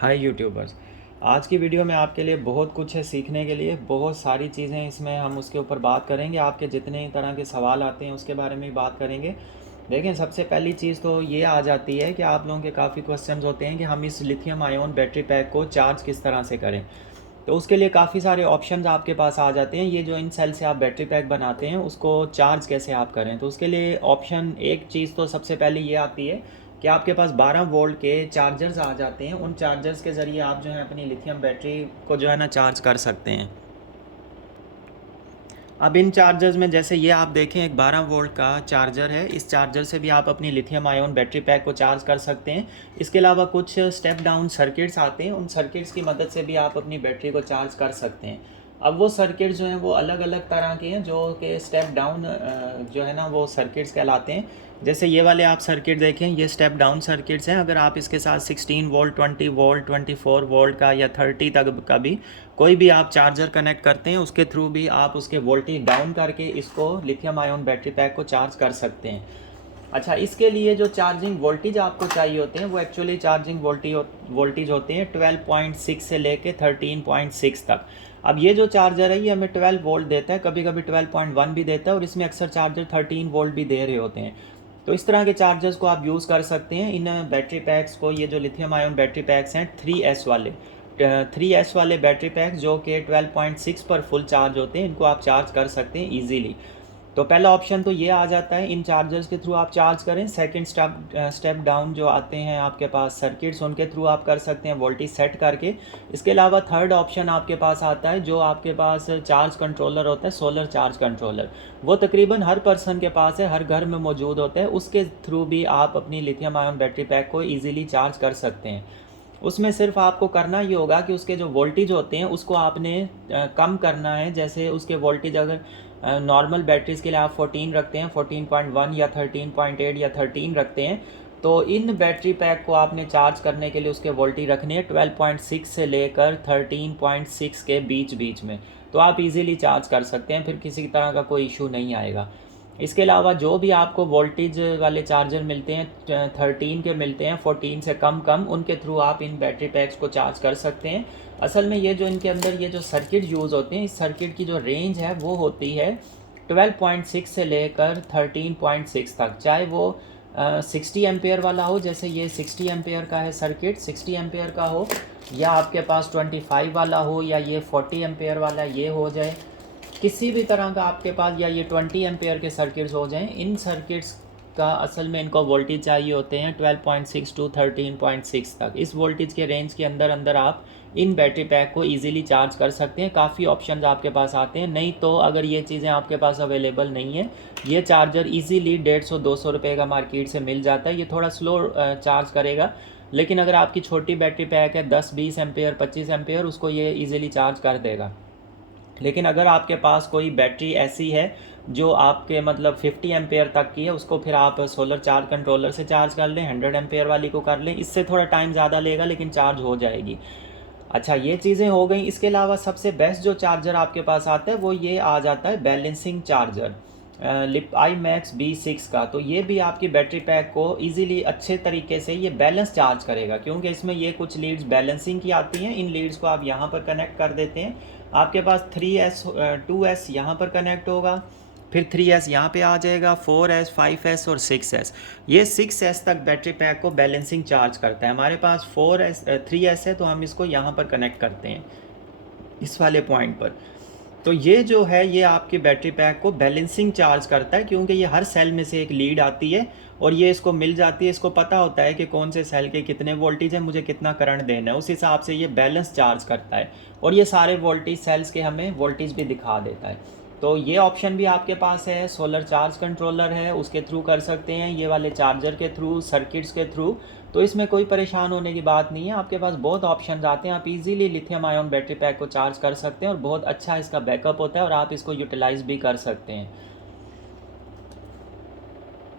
हाय YouTubers. आज की video में आपके लिए बहुत कुछ है सीखने के लिए, बहुत सारी चीज़ें इसमें हम उसके ऊपर बात करेंगे। आपके जितने ही तरह के सवाल आते हैं उसके बारे में भी बात करेंगे। देखें, सबसे पहली चीज़ तो ये आ जाती है कि आप लोगों के काफ़ी क्वेश्चंस होते हैं कि हम इस लिथियम आयन बैटरी पैक को चार्ज किस तरह से करें। तो उसके लिए काफ़ी सारे ऑप्शंस आपके पास आ जाते हैं। ये जो इन सेल से आप बैटरी पैक बनाते हैं उसको चार्ज कैसे आप करें, तो उसके लिए ऑप्शन एक चीज़ तो सबसे पहले ये आती है कि आपके पास 12 वोल्ट के चार्जर्स आ जाते हैं। उन चार्जर्स के ज़रिए आप जो है अपनी लिथियम बैटरी को जो है ना चार्ज कर सकते हैं। अब इन चार्जर्स में जैसे ये आप देखें, एक 12 वोल्ट का चार्जर है। इस चार्जर से भी आप अपनी लिथियम आयन बैटरी पैक को चार्ज कर सकते हैं। इसके अलावा कुछ स्टेप डाउन सर्किट्स आते हैं, उन सर्किट्स की मदद से भी आप अपनी बैटरी को चार्ज कर सकते हैं। अब वो सर्किट्स जो हैं वो अलग अलग तरह के हैं, जो कि स्टेप डाउन जो है ना वो सर्किट्स कहलाते हैं। जैसे ये वाले आप सर्किट देखें, ये स्टेप डाउन सर्किट्स हैं। अगर आप इसके साथ 16 वोल्ट, 20 वोल्ट, 24 वोल्ट का या 30 तक का भी कोई भी आप चार्जर कनेक्ट करते हैं, उसके थ्रू भी आप उसके वोल्टेज डाउन करके इसको लिथियम आयन बैटरी पैक को चार्ज कर सकते हैं। अच्छा, इसके लिए जो चार्जिंग वोल्टेज आपको चाहिए होते हैं वो एक्चुअली चार्जिंग वोल्टेज होते हैं 12.6 से लेके 13.6 तक। अब ये जो चार्जर है ये हमें 12 वोल्ट देता है, कभी कभी 12.1 भी देता है, और इसमें अक्सर चार्जर 13 वोल्ट भी दे रहे होते हैं। तो इस तरह के चार्जर्स को आप यूज़ कर सकते हैं इन बैटरी पैक्स को। ये जो लिथियम आयन बैटरी पैक्स हैं 3S वाले, 3S वाले बैटरी पैक्स जो कि 12.6 पर फुल चार्ज होते हैं, इनको आप चार्ज कर सकते हैं ईजीली। तो पहला ऑप्शन तो ये आ जाता है, इन चार्जर्स के थ्रू आप चार्ज करें। सेकंड स्टेप डाउन जो आते हैं आपके पास सर्किट्स, उनके थ्रू आप कर सकते हैं वोल्टेज सेट करके। इसके अलावा थर्ड ऑप्शन आपके पास आता है, जो आपके पास चार्ज कंट्रोलर होता है, सोलर चार्ज कंट्रोलर। वो तकरीबन हर पर्सन के पास है, हर घर में मौजूद होता है। उसके थ्रू भी आप अपनी लिथियम आयन बैटरी पैक को ईजिली चार्ज कर सकते हैं। उसमें सिर्फ आपको करना ये होगा कि उसके जो वोल्टेज होते हैं उसको आपने कम करना है। जैसे उसके वोल्टेज अगर नॉर्मल बैटरीज़ के लिए आप 14 रखते हैं, 14.1 या 13.8 या 13 रखते हैं, तो इन बैटरी पैक को आपने चार्ज करने के लिए उसके वोल्टेज रखने हैं 12.6 से लेकर 13.6 के बीच बीच में। तो आप इजीली चार्ज कर सकते हैं, फिर किसी तरह का कोई इशू नहीं आएगा। इसके अलावा जो भी आपको वोल्टेज वाले चार्जर मिलते हैं 13 के मिलते हैं, 14 से कम कम, उनके थ्रू आप इन बैटरी पैक्स को चार्ज कर सकते हैं। असल में ये जो इनके अंदर ये जो सर्किट यूज़ होते हैं, इस सर्किट की जो रेंज है वो होती है 12.6 से लेकर 13.6 तक। चाहे वो 60 एम्पेयर वाला हो, जैसे ये 60 एम्पेयर का है सर्किट, 60 एम्पेयर का हो, या आपके पास 25 वाला हो, या ये 40 एम्पेयर वाला ये हो जाए, किसी भी तरह का आपके पास, या ये 20 एम्पेयर के सर्किट्स हो जाएं। इन सर्किट्स का असल में इनको वोल्टेज चाहिए होते हैं 12.6 टू 13.6 तक। इस वोल्टेज के रेंज के अंदर अंदर आप इन बैटरी पैक को इजीली चार्ज कर सकते हैं। काफ़ी ऑप्शंस आपके पास आते हैं। नहीं तो अगर ये चीज़ें आपके पास अवेलेबल नहीं है, ये चार्जर इजीली 150-200 रुपये का मार्केट से मिल जाता है। ये थोड़ा स्लो चार्ज करेगा, लेकिन अगर आपकी छोटी बैटरी पैक है 10-20 एम्पेयर, 25 एम्पेयर, उसको ये ईजिली चार्ज कर देगा। लेकिन अगर आपके पास कोई बैटरी ऐसी है जो आपके मतलब 50 एम्पेयर तक की है, उसको फिर आप सोलर चार्ज कंट्रोलर से चार्ज कर लें, 100 एम्पेयर वाली को कर लें। इससे थोड़ा टाइम ज़्यादा लेगा लेकिन चार्ज हो जाएगी। अच्छा, ये चीज़ें हो गई। इसके अलावा सबसे बेस्ट जो चार्जर आपके पास आता है वो ये आ जाता है balancing charger, lip I max B6 का। तो ये भी आपकी बैटरी पैक को इजीली अच्छे तरीके से ये बैलेंस चार्ज करेगा, क्योंकि इसमें ये कुछ लीड्स बैलेंसिंग की आती हैं। इन लीड्स को आप यहाँ पर कनेक्ट कर देते हैं। आपके पास 3S 2S यहाँ पर कनेक्ट होगा, फिर 3S यहाँ पे आ जाएगा, 4S 5S और 6S। ये 6S तक बैटरी पैक को बैलेंसिंग चार्ज करता है। हमारे पास 3S है, तो हम इसको यहाँ पर कनेक्ट करते हैं इस वाले पॉइंट पर। तो ये जो है ये आपके बैटरी पैक को बैलेंसिंग चार्ज करता है, क्योंकि ये हर सेल में से एक लीड आती है और ये इसको मिल जाती है। इसको पता होता है कि कौन से सेल के कितने वोल्टेज है, मुझे कितना करंट देना है, उस हिसाब से ये बैलेंस चार्ज करता है। और ये सारे वोल्टेज सेल्स के हमें वोल्टेज भी दिखा देता है। तो ये ऑप्शन भी आपके पास है। सोलर चार्ज कंट्रोलर है, उसके थ्रू कर सकते हैं, ये वाले चार्जर के थ्रू, सर्किट्स के थ्रू। तो इसमें कोई परेशान होने की बात नहीं है। आपके पास बहुत ऑप्शंस आते हैं, आप easily lithium ion battery pack को चार्ज कर सकते हैं और बहुत अच्छा इसका बैकअप होता है और आप इसको यूटिलाइज़ भी कर सकते हैं।